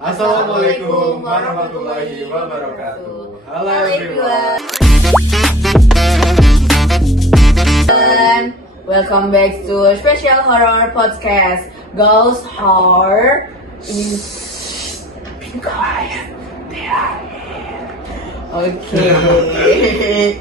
Assalamualaikum warahmatullahi wabarakatuh. Halo everyone. Welcome back to a special horror podcast. Ghost horror is be quiet. They are here. Okay.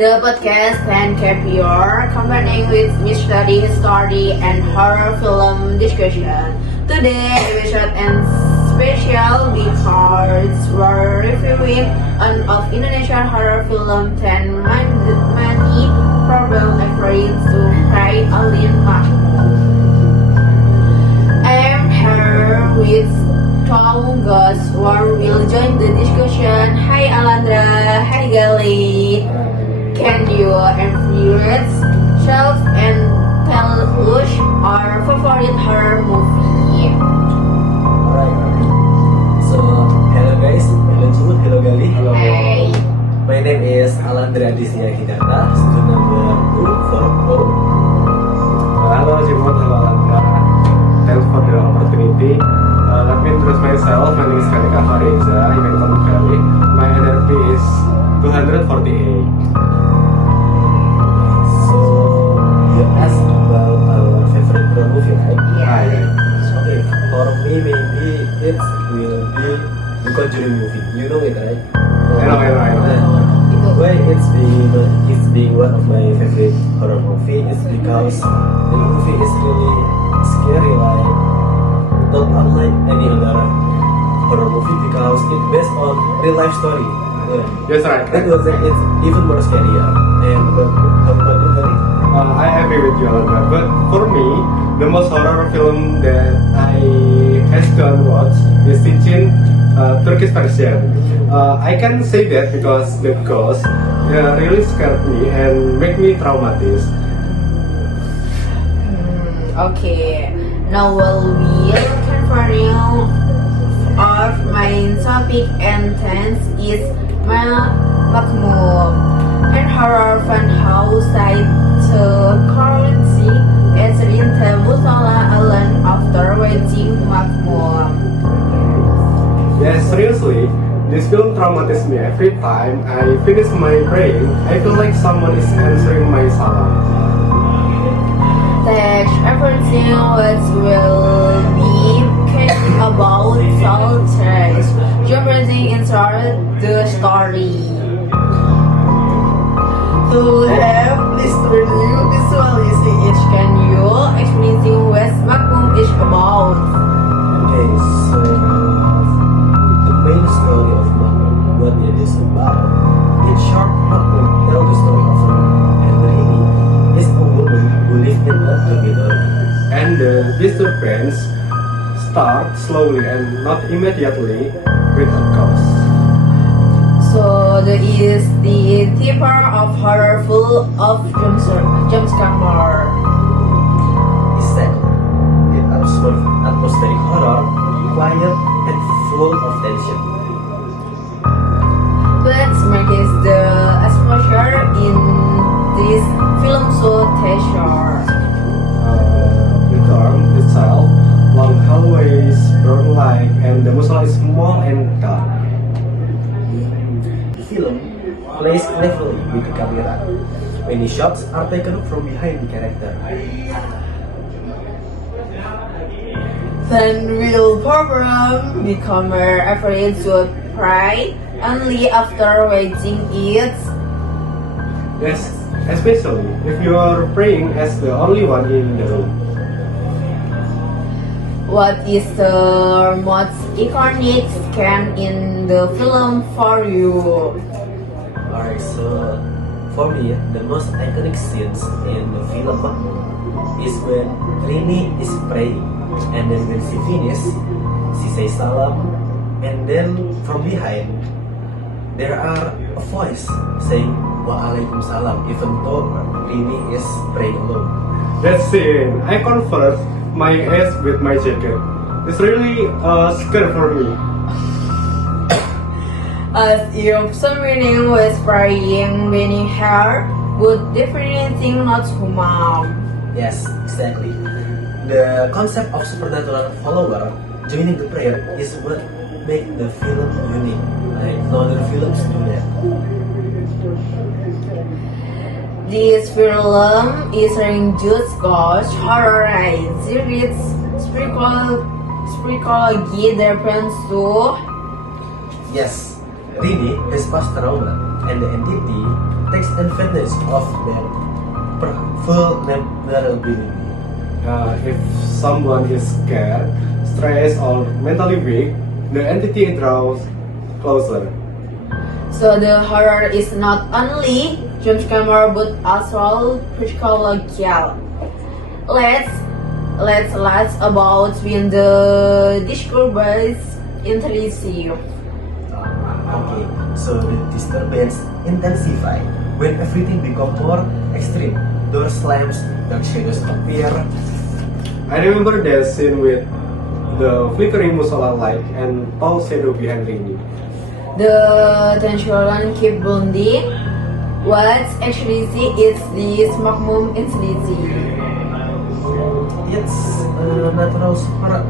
The podcast can keep your company with mystery, story, and horror film discussion. Today, episode and special because we're reviewing one of Indonesian horror film 10 Money Problem Afraid to Cry Alin Mahmud. I am here with two guests who will join the discussion. Hi Alandra, hi Gali. Can you introduce yourself and tell us our favorite horror movie? Alright. So, hello guys, hello Jude, hello Gali. Hello. Hi. My name is Alandra Disnya Hidata, student number 240. Halo Jimot, halo Alandra. Thanks for the opportunity. Let me introduce myself. My name is Kanika Fariza. You can call me Kali. My NRP is 248. So, you asked about our favorite horror movie, right? Yeah. Okay, for me maybe it will be The Conjuring movie. You know it, right? I know. Why it's being one of my favorite horror movie is because the movie is really scary, like not unlike any other horror movie because it's based on real life story. Yes, right. That was it's even more scarier. And how about you, Gary? I agree with you, Alandra. But for me, the most horror film that I has done watch is teaching Turkish version. I can say that because the ghost really scared me and make me traumatized. Okay. Now we will confirm our main topic and tense is Makmum and horror fan house site currency as in Musala Island after watching Makmum. Yes, seriously, this film traumatized me every time I finish my praying. I feel like someone is answering my salam. Text everything what will be about soul text. Jumping inside the story. To have this review visualization, can you explain what Makmum is about? Okay, so the main story of Makmum, what it is about. In short, Makmum tells the story of Henry is a woman who lives in a dormitory. And the disturbance start slowly and not immediately with a ghost. So there is the theater of horror full of jump scare. Is set in atmospheric horror, quiet and full of tension. Let's make the atmosphere in this film so tension. The dorm itself, long hallways, burn light, and the musala is small and dark. The film plays cleverly with the camera. Many shots are taken from behind the character. Then will program become afraid to pray only after watching it. Yes, especially if you are praying as the only one in the room. What is the most iconic scene in the film for you? Alright, so for me, the most iconic scenes in the film Makmum is when Rini is praying, and then when she finishes, she says salam, and then from behind there are a voice saying Waalaikumsalam, even though Rini is praying alone. That scene, I convert my eyes with my jacket. It's really scary for me. As if someone was praying beneath her, would definitely not human. Yes, exactly. The concept of supernatural follower joining the prayer is what make the film unique. Like no other films do that. This film is starring Jude Scott, horror series, psychology reference to Yes, Rini has past trauma, and the entity takes advantage of their vulnerability. If someone is scared, stressed, or mentally weak, the entity draws closer. So the horror is not only jumpscare but also psychological. Let's about when the disturbance intensify. Okay, so the disturbance intensify when everything becomes more extreme. Door slams, dark shadows appear. I remember that scene with the flickering musala light and tall shadow behind Rini. The tension keep building. What's actually is this maximum intensity? It's a natural super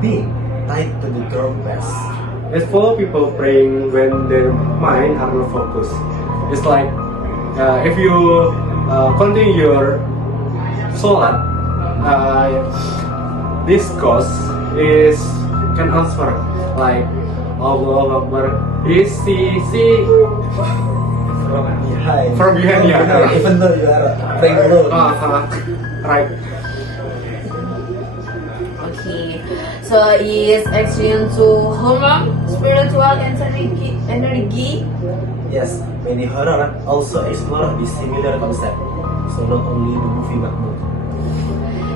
being tied to the drum bass. It's full of people praying when their mind are not focused. It's like if you continue your solat, this ghost is can answer like Allah Akbar. Is see from behind, yeah. Even though you are praying alone. Right. Okay, so is action to human spiritual energy. Yes, many horror also explore this similar concept. So not only the movie Mahmud.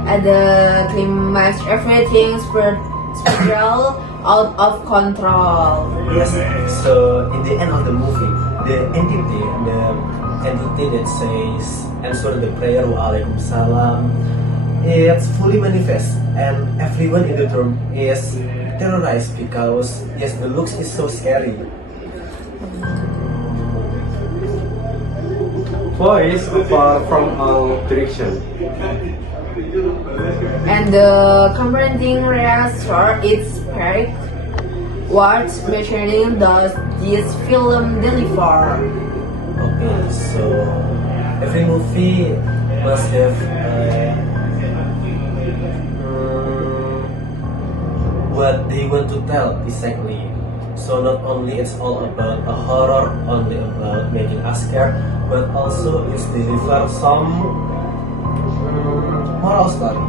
At the climax, everything spiritual out of control. Yes, so in the end of the movie, the entity that says answer the prayer wa alaikum salam, it's fully manifest and everyone in the room is terrorized because yes, the looks is so scary. Voice far from all direction. And the confronting reactor is correct. What material does this film deliver? Okay, so every movie must have what they want to tell exactly. So not only it's all about a horror, only about making us scared, but also it's deliver some moral story.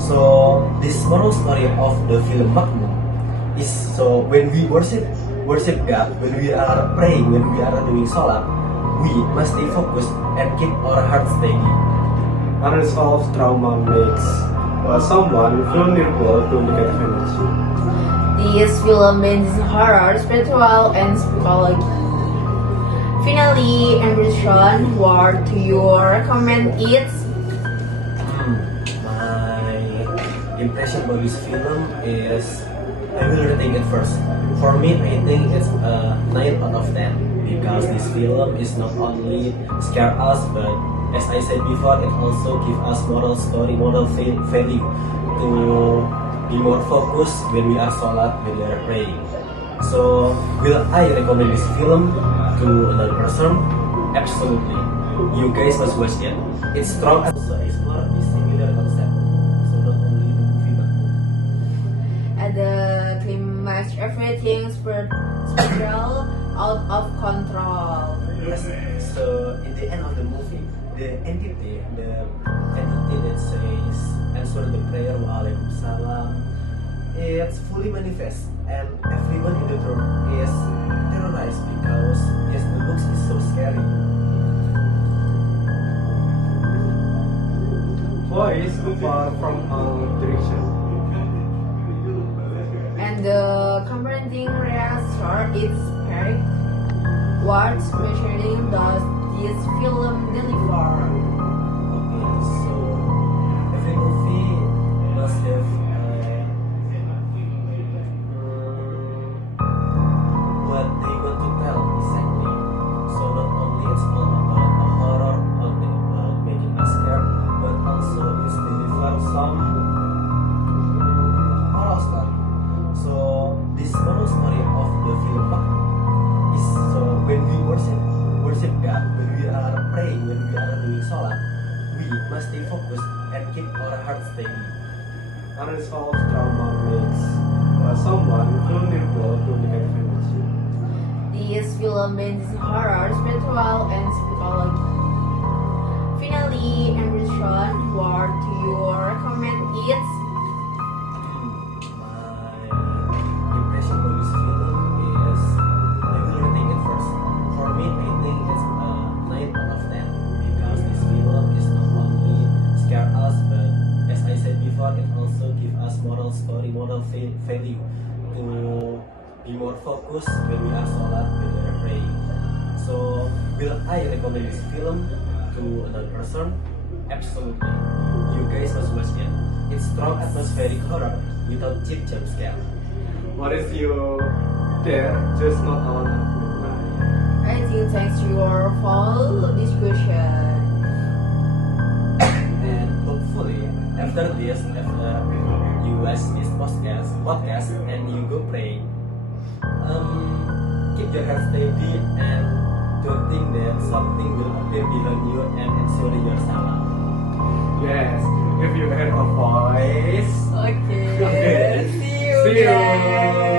So this moral story of the film Makmum is so when we worship God, when we are praying, when we are doing salat, we must stay focused and keep our heart steady. Unresolved trauma makes someone vulnerable to negative energy. This film is horror, spiritual, and psychology. Finally, Anderson, what do you recommend it? My impression about this film is I will rate it first. For me, I think it's a 9 out of 10 because this film is not only scare us, but as I said before, it also gives us moral story, moral value to be more focused when we are salat, when we are praying. So, will I recommend this film to another person? Absolutely. You guys must watch it. It's strong and also explore this similar concept. So not only the movie but At the climax, everything spiritual out of control. yes. So in the end of the movie, the entity that says answer the prayer wa alaikum salam, it's fully manifest and everyone in the room is terrorized because yes, the looks is so scary. Voice far from all direction. And the confronting reactor is correct. What material does this film deliver? Okay, so every movie must have what they want to tell exactly. So not only it's all about a horror, only about making us scared, but also it's deliver some moral story. must stay focused and keep our heart steady. Unresolved trauma makes someone vulnerable to negative emotion. This film blends horror, spiritual, and psychology. Finally, Emerson, what do you recommend it? My impression of this film is I will rating it first. For me, I think it's a 9 out of 10 because this film is not only scare us, but as I said before, it also give us moral story, moral value to be more focused when we are salat, when we are praying. So, will I recommend this film to another person? Absolutely. You guys must watch it. It's strong atmospheric horror without cheap jump scare. What if you dare just not on at midnight? I think thanks to your full discussion. And hopefully, after you watch this podcast and you go pray, keep your head steady and don't think that something will appear behind you and ensure your salah. Yes, if you heard a voice. Okay. Okay. See you. See you. guys.